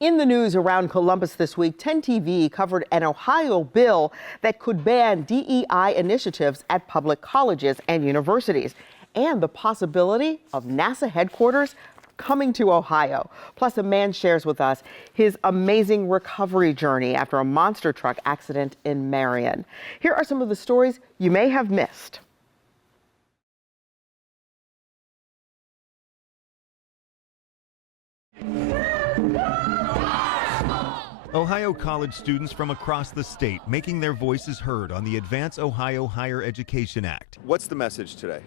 In the news around Columbus this week, 10 TV covered an Ohio bill that could ban DEI initiatives at public colleges and universities, and the possibility of NASA headquarters coming to Ohio. Plus, a man shares with us his amazing recovery journey after a monster truck accident in Marion. Here are some of the stories you may have missed. Ohio college students from across the state making their voices heard on the Advance Ohio Higher Education Act. What's the message today?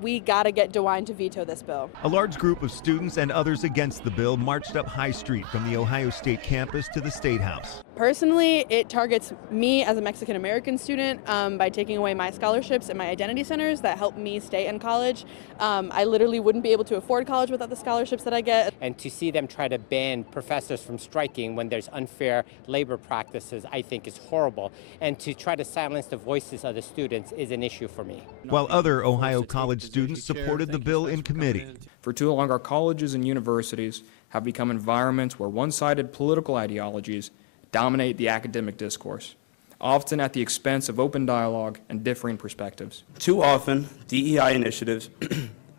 We got to get DeWine to veto this bill. A large group of students and others against the bill marched up High Street from the Ohio State campus to the State House. Personally, it targets me as a Mexican-American student by taking away my scholarships and my identity centers that help me stay in college. I literally wouldn't be able to afford college without the scholarships that I get. And to see them try to ban professors from striking when there's unfair labor practices, I think is horrible. And to try to silence the voices of the students is an issue for me. While other Ohio college students supported the bill in committee. For too long, our colleges and universities have become environments where one-sided political ideologies dominate the academic discourse, often at the expense of open dialogue and differing perspectives. Too often, DEI initiatives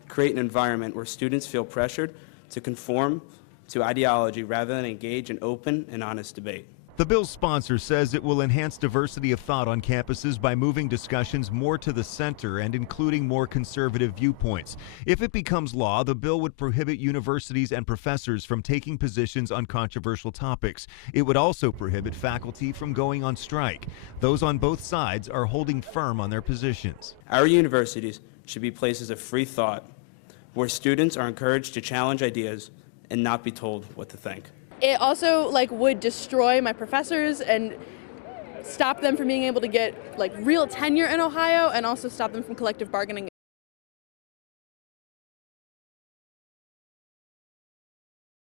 create an environment where students feel pressured to conform to ideology rather than engage in open and honest debate. The bill's sponsor says it will enhance diversity of thought on campuses by moving discussions more to the center and including more conservative viewpoints. If it becomes law, the bill would prohibit universities and professors from taking positions on controversial topics. It would also prohibit faculty from going on strike. Those on both sides are holding firm on their positions. Our universities should be places of free thought, where students are encouraged to challenge ideas and not be told what to think. It also would destroy my professors and stop them from being able to get real tenure in Ohio, and also stop them from collective bargaining.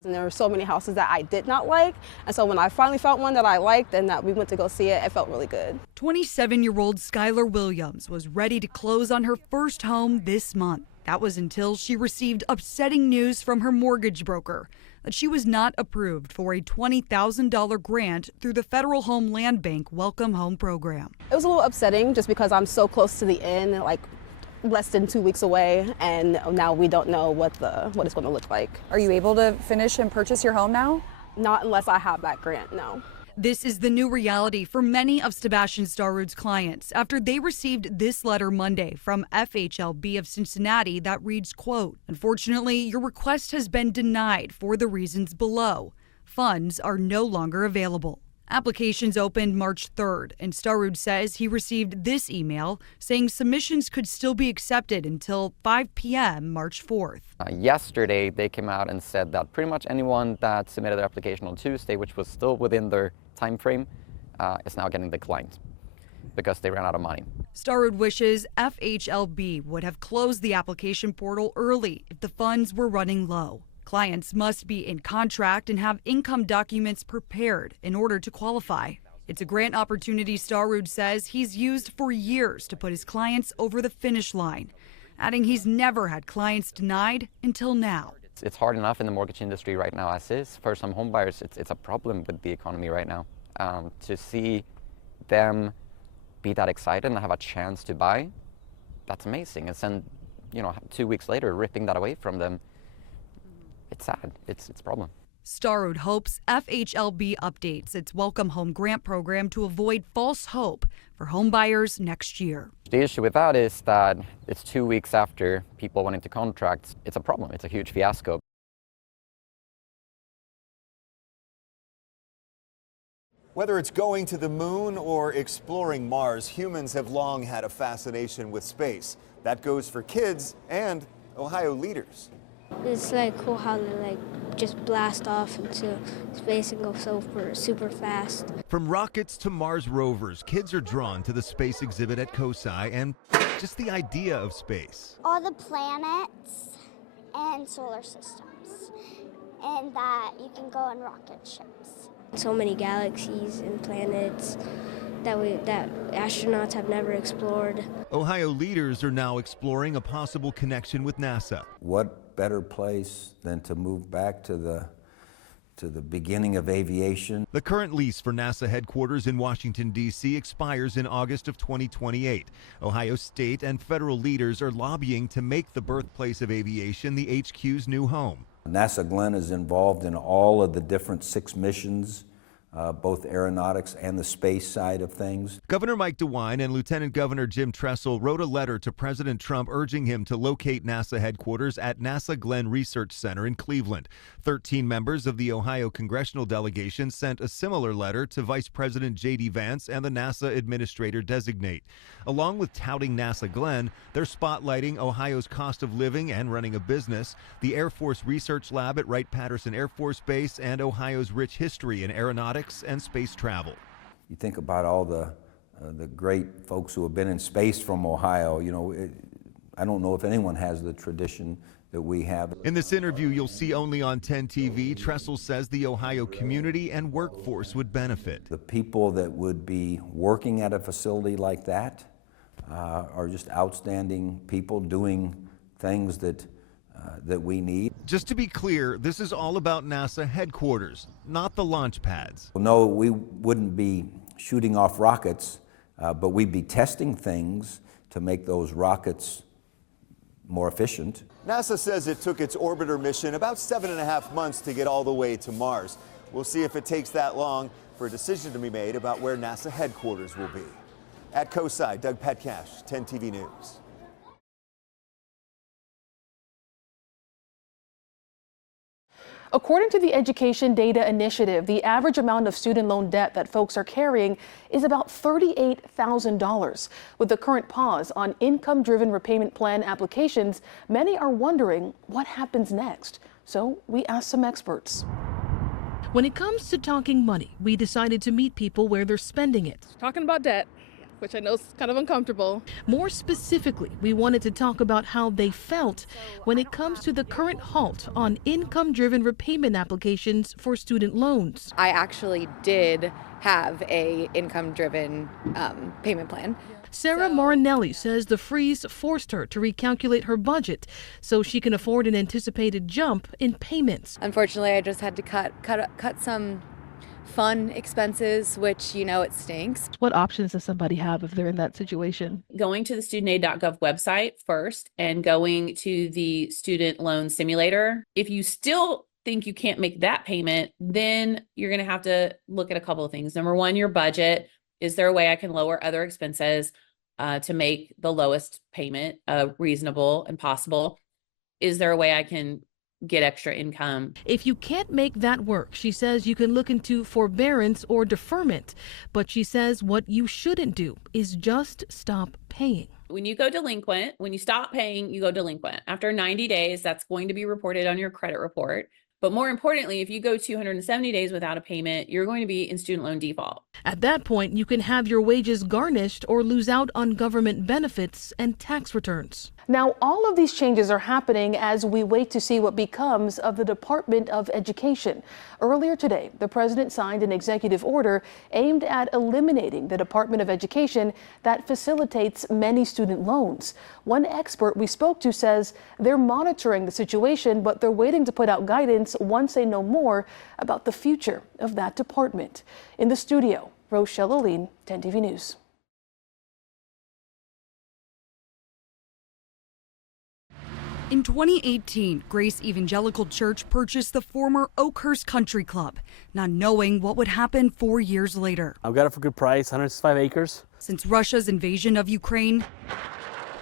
And there were so many houses that I did not like, and so when I finally found one that I liked and that we went to go see it, it felt really good. 27-year-old Skylar Williams was ready to close on her first home this month. That was until she received upsetting news from her mortgage broker that she was not approved for a $20,000 grant through the Federal Home Land Bank Welcome Home program. It was a little upsetting just because I'm so close to the end, less than 2 weeks away, and now we don't know what it's going to look like. Are you able to finish and purchase your home now? Not unless I have that grant, no. This is the new reality for many of Sebastian Starrood's clients after they received this letter Monday from FHLB of Cincinnati that reads, quote, "Unfortunately, your request has been denied for the reasons below. Funds are no longer available." Applications opened March 3rd, and Starrood says he received this email saying submissions could still be accepted until 5 p.m. March 4th. Yesterday, they came out and said that pretty much anyone that submitted their application on Tuesday, which was still within their time frame, is now getting declined because they ran out of money. Starrood wishes FHLB would have closed the application portal early if the funds were running low. Clients must be in contract and have income documents prepared in order to qualify. It's a grant opportunity Starrood says he's used for years to put his clients over the finish line, adding he's never had clients denied until now. It's hard enough in the mortgage industry right now as is. For some home buyers, it's a problem with the economy right now. To see them be that excited and have a chance to buy, that's amazing. And then, 2 weeks later, ripping that away from them, it's sad. It's a problem. Starrood hopes FHLB updates its Welcome Home Grant program to avoid false hope for home buyers next year. The issue with that is that it's 2 weeks after people went into contracts. It's a problem. It's a huge fiasco. Whether it's going to the moon or exploring Mars, humans have long had a fascination with space. That goes for kids and Ohio leaders. It's cool how they just blast off into space and go super fast. From rockets to Mars rovers, kids are drawn to the space exhibit at COSI and just the idea of space. All the planets and solar systems, and that you can go on rocket ships. So many galaxies and planets that astronauts have never explored. Ohio leaders are now exploring a possible connection with NASA. What better place than to move back to the beginning of aviation. The current lease for NASA headquarters in Washington, D.C. expires in August of 2028. Ohio state and federal leaders are lobbying to make the birthplace of aviation the HQ's new home. NASA Glenn is involved in all of the different 6 missions, both aeronautics and the space side of things. Governor Mike DeWine and Lieutenant Governor Jim Tressel wrote a letter to President Trump urging him to locate NASA headquarters at NASA Glenn Research Center in Cleveland. 13 members of the Ohio congressional delegation sent a similar letter to Vice President J.D. Vance and the NASA administrator designate. Along with touting NASA Glenn, they're spotlighting Ohio's cost of living and running a business, the Air Force Research Lab at Wright-Patterson Air Force Base, and Ohio's rich history in aeronautics and space travel. You think about all the great folks who have been in space from Ohio. You know, I don't know if anyone has the tradition that we have. In this interview you'll see only on 10 TV, Tressel says the Ohio community and workforce would benefit. The people that would be working at a facility like that are just outstanding people doing things that we need. Just to be clear, this is all about NASA headquarters, not the launch pads. No, we wouldn't be shooting off rockets, but we'd be testing things to make those rockets more efficient. NASA says it took its orbiter mission about 7.5 months to get all the way to Mars. We'll see if it takes that long for a decision to be made about where NASA headquarters will be. At COSI, Doug Petcash, 10 TV News. According to the Education Data Initiative, the average amount of student loan debt that folks are carrying is about $38,000. With the current pause on income-driven repayment plan applications, many are wondering what happens next. So we asked some experts. When it comes to talking money, we decided to meet people where they're spending it. Talking about debt, which I know is kind of uncomfortable. More specifically, we wanted to talk about how they felt when it comes to the current halt on income-driven repayment applications for student loans. I actually did have a income-driven payment plan. Sarah Morinelli says the freeze forced her to recalculate her budget so she can afford an anticipated jump in payments. Unfortunately, I just had to cut some fun expenses, which, you know, it stinks. What options does somebody have if they're in that situation? Going to the studentaid.gov website first and going to the student loan simulator. If you still think you can't make that payment, then you're going to have to look at a couple of things. Number one, your budget. Is there a way I can lower other expenses to make the lowest payment reasonable and possible? Is there a way I can get extra income? If you can't make that work, she says you can look into forbearance or deferment. But she says what you shouldn't do is just stop paying. When you go delinquent, when you stop paying, you go delinquent. After 90 days, that's going to be reported on your credit report. But more importantly, if you go 270 days without a payment, you're going to be in student loan default. At that point, you can have your wages garnished or lose out on government benefits and tax returns. Now, all of these changes are happening as we wait to see what becomes of the Department of Education. Earlier today, the president signed an executive order aimed at eliminating the Department of Education that facilitates many student loans. One expert we spoke to says they're monitoring the situation, but they're waiting to put out guidance once they know more about the future of that department. In the studio, Rochelle Aline, 10 TV News. In 2018, Grace Evangelical Church purchased the former Oakhurst Country Club, not knowing what would happen 4 years later. I've got it for a good price, 105 acres. Since Russia's invasion of Ukraine,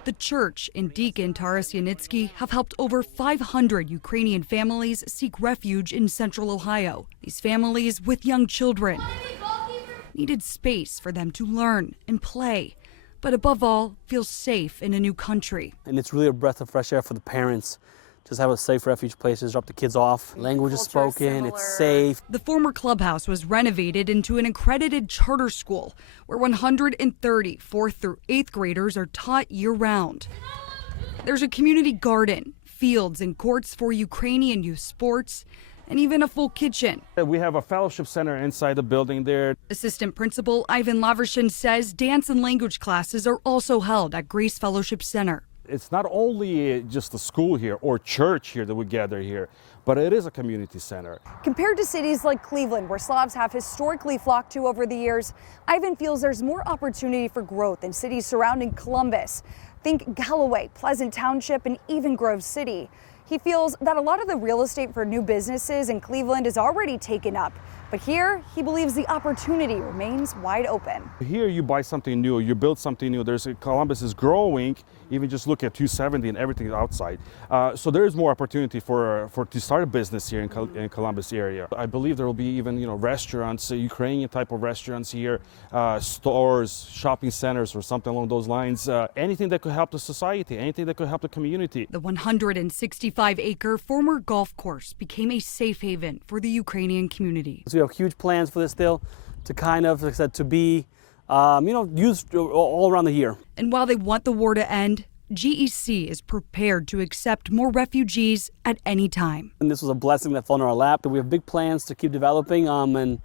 the church and Deacon Taras Yanitsky have helped over 500 Ukrainian families seek refuge in central Ohio. These families with young children needed space for them to learn and play, but above all, feel safe in a new country. And it's really a breath of fresh air for the parents. Just have a safe refuge place to drop the kids off. Language is spoken, it's safe. The former clubhouse was renovated into an accredited charter school where 130 4th through 8th graders are taught year-round. There's a community garden, fields and courts for Ukrainian youth sports, and even a full kitchen. We have a fellowship center inside the building there. Assistant Principal Ivan Lavershin says dance and language classes are also held at Grace Fellowship Center. It's not only just the school here or church here that we gather here, but it is a community center. Compared to cities like Cleveland, where Slavs have historically flocked to over the years, Ivan feels there's more opportunity for growth in cities surrounding Columbus. Think Galloway, Pleasant Township, and even Grove City. He feels that a lot of the real estate for new businesses in Cleveland is already taken up. But here, he believes the opportunity remains wide open. Here you buy something new, you build something new. Columbus is growing. Even just look at 270 and everything outside. So there is more opportunity to start a business here in Columbus area. I believe there will be even restaurants, Ukrainian type of restaurants here, stores, shopping centers, or something along those lines. Anything that could help the society, anything that could help the community. The 165-acre former golf course became a safe haven for the Ukrainian community. So we have huge plans for this still to kind of, like I said, to be used all around the year. And while they want the war to end, GEC is prepared to accept more refugees at any time. And this was a blessing that fell in our lap. We have big plans to keep developing, and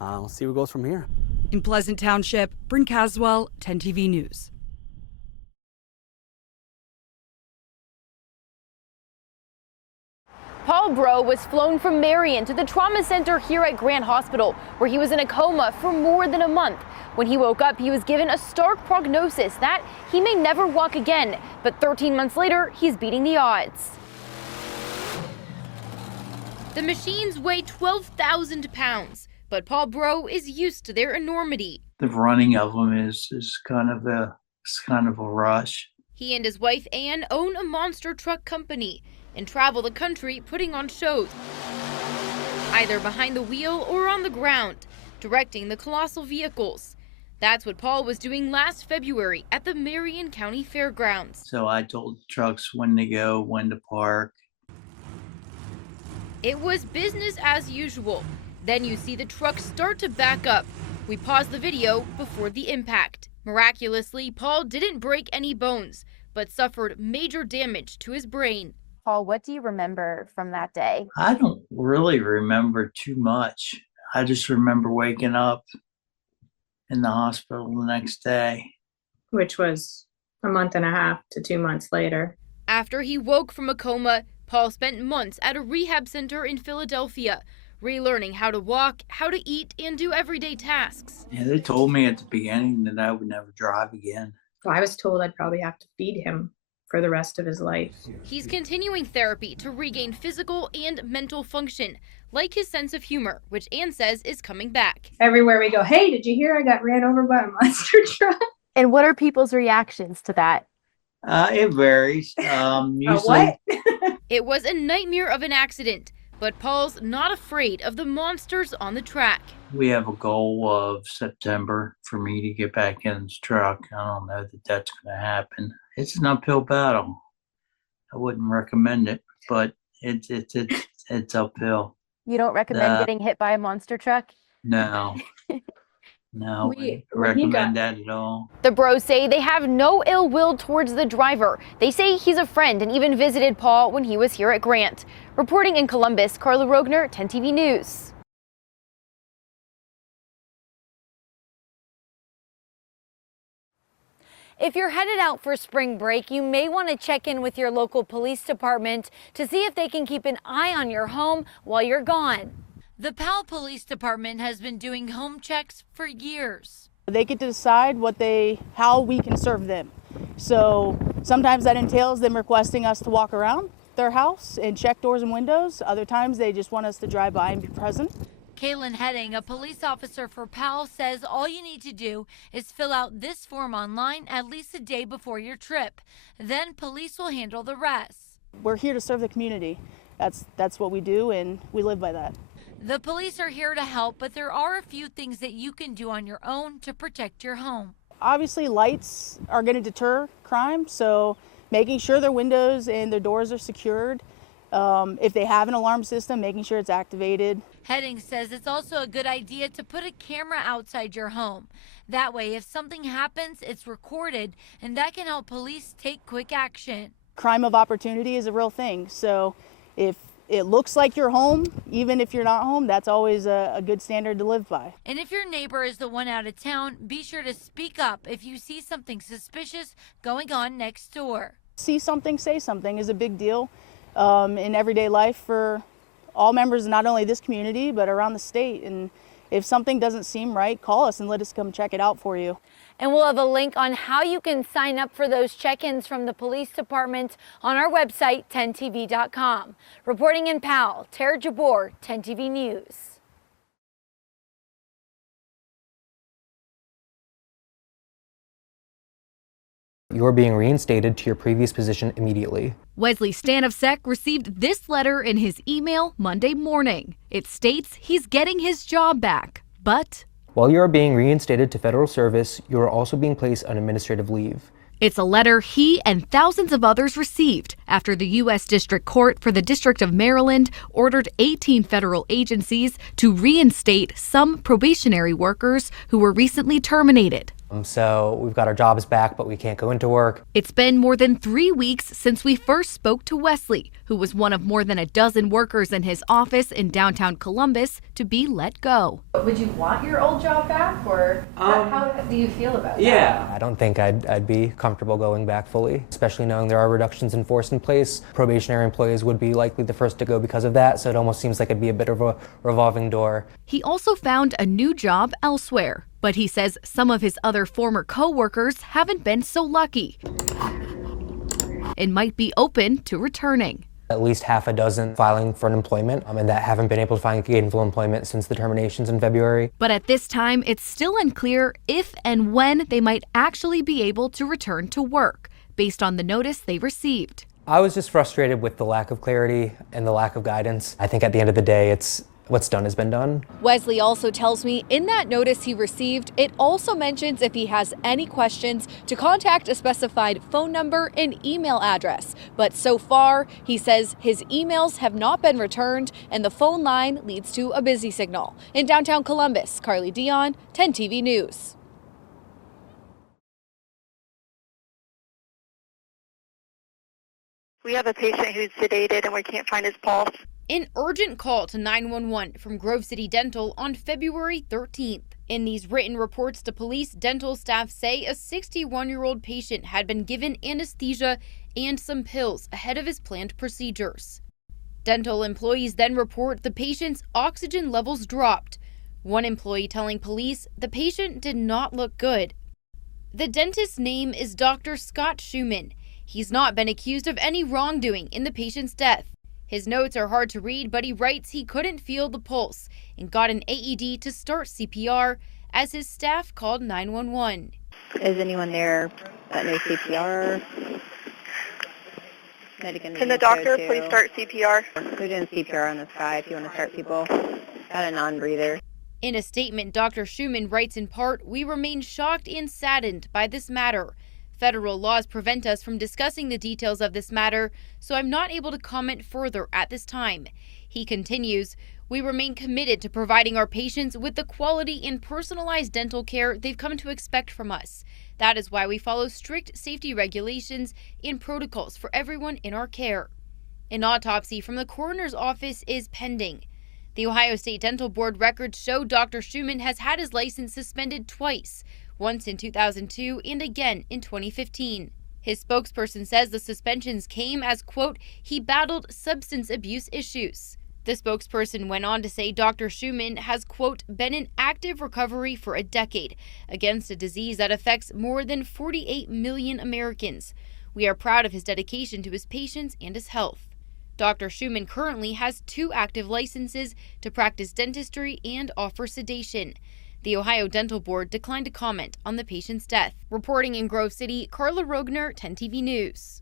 we'll see what goes from here. In Pleasant Township, Bryn Caswell, 10 TV News. Paul Bro was flown from Marion to the trauma center here at Grant Hospital, where he was in a coma for more than a month. When he woke up, he was given a stark prognosis that he may never walk again. But 13 months later, he's beating the odds. The machines weigh 12,000 pounds, but Paul Bro is used to their enormity. The running of them is kind of a rush. He and his wife Ann own a monster truck company and travel the country putting on shows, either behind the wheel or on the ground, directing the colossal vehicles. That's what Paul was doing last February at the Marion County Fairgrounds. So I told the trucks when to go, when to park. It was business as usual. Then you see the trucks start to back up. We paused the video before the impact. Miraculously, Paul didn't break any bones, but suffered major damage to his brain. Paul, what do you remember from that day? I don't really remember too much. I just remember waking up in the hospital the next day. Which was a month and a half to 2 months later. After he woke from a coma, Paul spent months at a rehab center in Philadelphia, relearning how to walk, how to eat, and do everyday tasks. Yeah, they told me at the beginning that I would never drive again. Well, I was told I'd probably have to feed him for the rest of his life. He's continuing therapy to regain physical and mental function, like his sense of humor, which Ann says is coming back. Everywhere we go, hey, did you hear I got ran over by a monster truck? And what are people's reactions to that? It varies. Usually, what? It was a nightmare of an accident, but Paul's not afraid of the monsters on the track. we have a goal of September for me to get back in this truck. I don't know that that's going to happen. It's an uphill battle. I wouldn't recommend it, but it's uphill. You don't recommend getting hit by a monster truck? No. No, I recommend that at all. The bros say they have no ill will towards the driver. They say he's a friend and even visited Paul when he was here at Grant. Reporting in Columbus, Carla Rogner, 10 TV News. If you're headed out for spring break, you may want to check in with your local police department to see if they can keep an eye on your home while you're gone. The Powell Police Department has been doing home checks for years. They get to decide how we can serve them. So sometimes that entails them requesting us to walk around their house and check doors and windows. Other times they just want us to drive by and be present. Kaylin Heading, a police officer for Powell, says all you need to do is fill out this form online at least a day before your trip. Then police will handle the rest. We're here to serve the community. That's what we do, and we live by that. The police are here to help, but there are a few things that you can do on your own to protect your home. Obviously, lights are going to deter crime, so making sure their windows and their doors are secured. If they have an alarm system, making sure it's activated. Heading says it's also a good idea to put a camera outside your home. That way, if something happens, it's recorded, and that can help police take quick action. Crime of opportunity is a real thing, so if it looks like you're home, even if you're not home, that's always a good standard to live by. And if your neighbor is the one out of town, be sure to speak up if you see something suspicious going on next door. See something, say something is a big deal in everyday life for all members of not only this community, but around the state. And if something doesn't seem right, call us and let us come check it out for you. And we'll have a link on how you can sign up for those check-ins from the police department on our website, 10tv.com. Reporting in Powell, Tara Jabor, 10TV News. You're being reinstated to your previous position immediately. Wesley Stanovsek received this letter in his email Monday morning. It states he's getting his job back, but While you are being reinstated to federal service, you are also being placed on administrative leave. it's a letter he and thousands of others received after the U.S. District Court for the District of Maryland ordered 18 federal agencies to reinstate some probationary workers who were recently terminated. So we've got our jobs back, but we can't go into work. It's been more than 3 weeks since we first spoke to Wesley, who was one of more than a dozen workers in his office in downtown Columbus to be let go. Would you want your old job back, or how do you feel about that? I don't think I'd be comfortable going back fully, especially knowing there are reductions in force in place. Probationary employees would be likely the first to go because of that, so it almost seems like it'd be a bit of a revolving door. He also found a new job elsewhere, but he says some of his other former co-workers haven't been so lucky and might be open to returning. At least half a dozen filing for unemployment and that haven't been able to find gainful employment since the terminations in February. But at this time, it's still unclear if and when they might actually be able to return to work, based on the notice they received. I was just frustrated with the lack of clarity and the lack of guidance. I think at the end of the day, it's what's done has been done. Wesley also tells me in that notice he received, it also mentions if he has any questions to contact a specified phone number and email address. But so far, he says his emails have not been returned and the phone line leads to a busy signal. In downtown Columbus, Carly Dion, 10TV News. We have a patient who's sedated and we can't find his pulse. An urgent call to 911 from Grove City Dental on February 13th. In these written reports to police, dental staff say a 61-year-old patient had been given anesthesia and some pills ahead of his planned procedures. Dental employees then report the patient's oxygen levels dropped. One employee telling police the patient did not look good. The dentist's name is Dr. Scott Schumann. He's not been accused of any wrongdoing in the patient's death. His notes are hard to read, but he writes he couldn't feel the pulse and got an AED to start CPR as his staff called 911. Is anyone there that knows CPR? Can the doctor please start CPR? They're doing CPR on this guy if you want to start people. Got a non-breather. In a statement, Dr. Schumann writes in part, "We remain shocked and saddened by this matter. Federal laws prevent us from discussing the details of this matter, so I'm not able to comment further at this time." He continues, "We remain committed to providing our patients with the quality and personalized dental care they've come to expect from us. That is why we follow strict safety regulations and protocols for everyone in our care." An autopsy from the coroner's office is pending. The Ohio State Dental Board records show Dr. Schumann has had his license suspended twice, once in 2002 and again in 2015. His spokesperson says the suspensions came as, quote, he battled substance abuse issues. The spokesperson went on to say Dr. Schumann has, quote, been in active recovery for a decade against a disease that affects more than 48 million Americans. We are proud of his dedication to his patients and his health. Dr. Schumann currently has 2 active licenses to practice dentistry and offer sedation. The Ohio Dental Board declined to comment on the patient's death. Reporting in Grove City, Carla Rogner, 10TV News.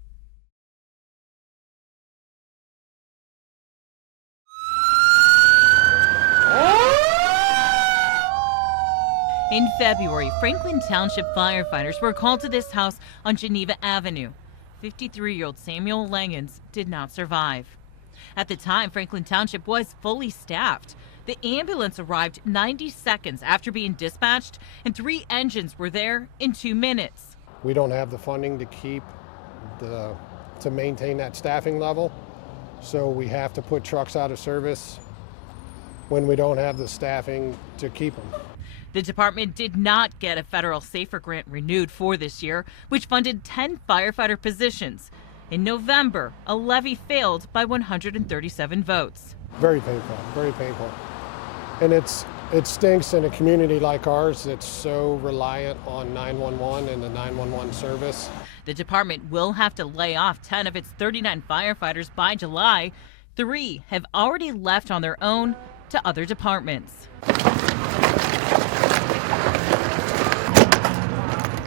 In February, Franklin Township firefighters were called to this house on Geneva Avenue. 53-year-old Samuel Langens did not survive. At the time, Franklin Township was fully staffed. The ambulance arrived 90 seconds after being dispatched, and 3 engines were there in 2 minutes. We don't have the funding to maintain that staffing level, so we have to put trucks out of service when we don't have the staffing to keep them. The department did not get a federal SAFER grant renewed for this year, which funded 10 firefighter positions. In November, a levy failed by 137 votes. Very painful, very painful. And it stinks in a community like ours that's so reliant on 911 and the 911 service. The department will have to lay off 10 of its 39 firefighters by July. 3 have already left on their own to other departments.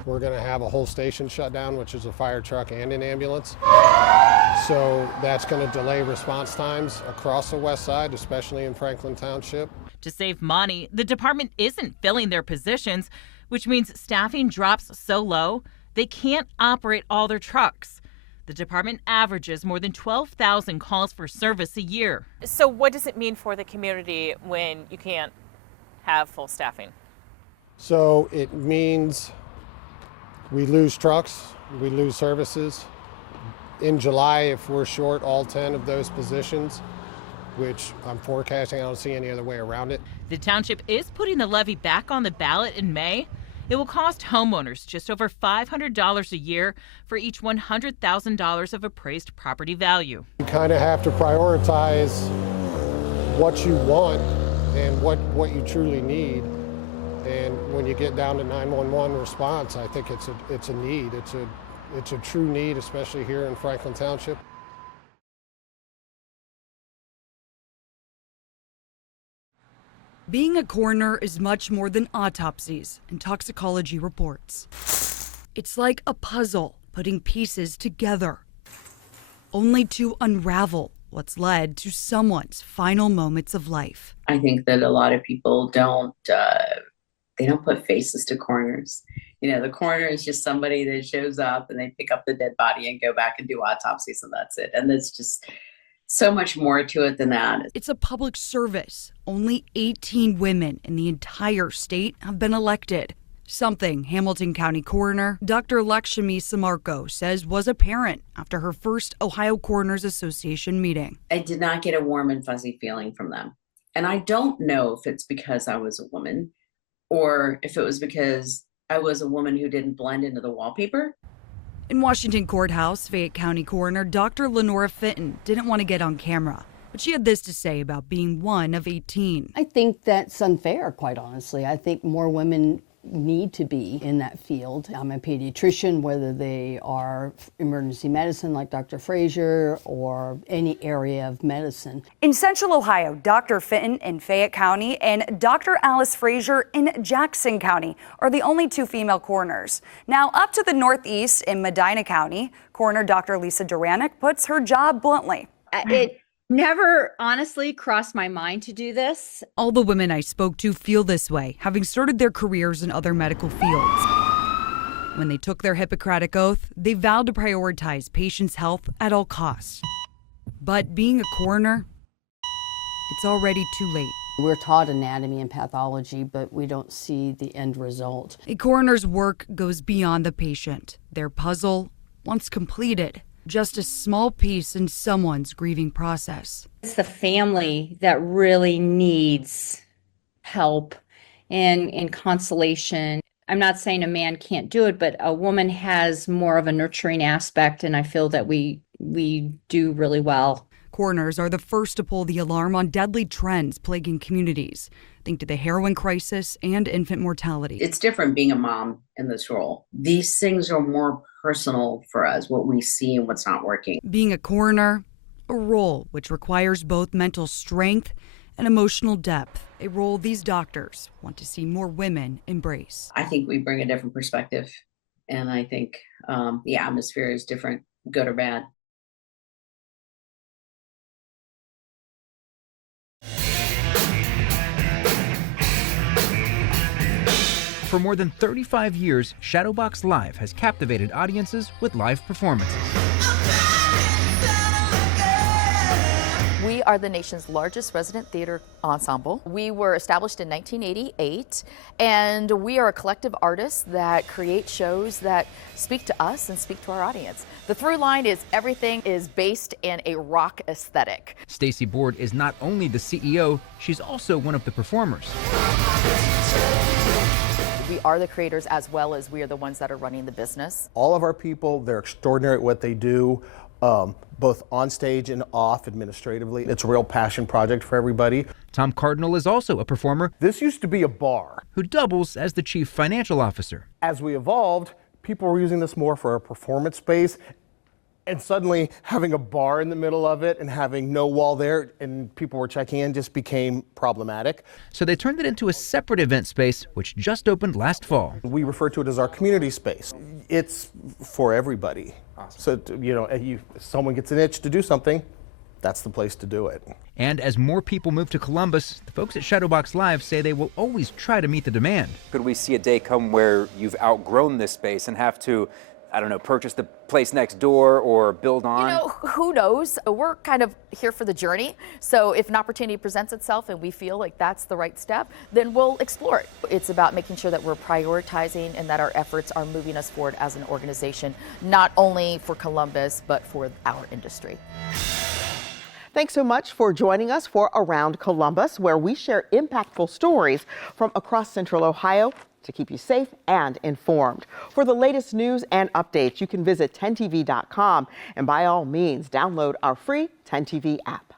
We're going to have a whole station shut down, which is a fire truck and an ambulance. So that's going to delay response times across the west side, especially in Franklin Township. To save money, the department isn't filling their positions, which means staffing drops so low they can't operate all their trucks. The department averages more than 12,000 calls for service a year. So what does it mean for the community when you can't have full staffing? So it means we lose trucks, we lose services. In July, if we're short all 10 of those positions, which I'm forecasting, I don't see any other way around it. The township is putting the levy back on the ballot in May. It will cost homeowners just over $500 a year for each $100,000 of appraised property value. You kind of have to prioritize what you want and what you truly need. And when you get down to 911 response, I think it's a need. It's a true need, especially here in Franklin Township. Being a coroner is much more than autopsies and toxicology reports. It's like a puzzle, putting pieces together, only to unravel what's led to someone's final moments of life. I think that a lot of people don't put faces to coroners. You know, the coroner is just somebody that shows up and they pick up the dead body and go back and do autopsies, and that's it. And it's just so much more to it than that. It's a public service. Only 18 women in the entire state have been elected. Something Hamilton County Coroner Dr. Lakshmi Samarko says was apparent after her first Ohio Coroners Association meeting. I did not get a warm and fuzzy feeling from them. And I don't know if it's because I was a woman or if it was because I was a woman who didn't blend into the wallpaper. In Washington Courthouse, Fayette County Coroner Dr. Lenora Fitton didn't want to get on camera, but she had this to say about being one of 18. I think that's unfair, quite honestly. I think more women need to be in that field. I'm a pediatrician, whether they are emergency medicine like Dr. Frazier or any area of medicine. In Central Ohio, Dr. Fitton in Fayette County and Dr. Alice Frazier in Jackson County are the only 2 female coroners. Now up to the northeast in Medina County, Coroner Dr. Lisa Duranick puts her job bluntly. It never honestly crossed my mind to do this. All the women I spoke to feel this way, having started their careers in other medical fields. When they took their Hippocratic oath, they vowed to prioritize patients' health at all costs. But being a coroner, it's already too late. We're taught anatomy and pathology, but we don't see the end result. A coroner's work goes beyond the patient. Their puzzle, once completed, just a small piece in someone's grieving process. It's the family that really needs help and consolation. I'm not saying a man can't do it, but a woman has more of a nurturing aspect, and I feel that we do really well. Coroners are the first to pull the alarm on deadly trends plaguing communities. Think to the heroin crisis and infant mortality. It's different being a mom in this role. These things are more personal for us, what we see and what's not working. Being a coroner, a role which requires both mental strength and emotional depth, a role these doctors want to see more women embrace. I think we bring a different perspective, and I think the atmosphere is different, good or bad. For more than 35 years, Shadowbox Live has captivated audiences with live performances. We are the nation's largest resident theater ensemble. We were established in 1988, and we are a collective artists that create shows that speak to us and speak to our audience. The through line is everything is based in a rock aesthetic. Stacey Board is not only the CEO, she's also one of the performers. We are the creators as well as we are the ones that are running the business. All of our people, they're extraordinary at what they do. both on stage and off administratively. It's a real passion project for everybody. Tom Cardinal is also a performer. This used to be a bar. Who doubles as the chief financial officer. As we evolved, people were using this more for a performance space. And suddenly having a bar in the middle of it and having no wall there and people were checking in just became problematic. So they turned it into a separate event space, which just opened last fall. We refer to it as our community space. It's for everybody. Awesome. So, if someone gets an itch to do something, that's the place to do it. And as more people move to Columbus, the folks at Shadowbox Live say they will always try to meet the demand. Could we see a day come where you've outgrown this space and have to, I don't know, purchase the place next door or build on? Who knows? We're kind of here for the journey. So if an opportunity presents itself and we feel like that's the right step, then we'll explore it. It's about making sure that we're prioritizing and that our efforts are moving us forward as an organization, not only for Columbus, but for our industry. Thanks so much for joining us for Around Columbus, where we share impactful stories from across Central Ohio to keep you safe and informed. For the latest news and updates, you can visit 10tv.com and by all means, download our free 10TV app.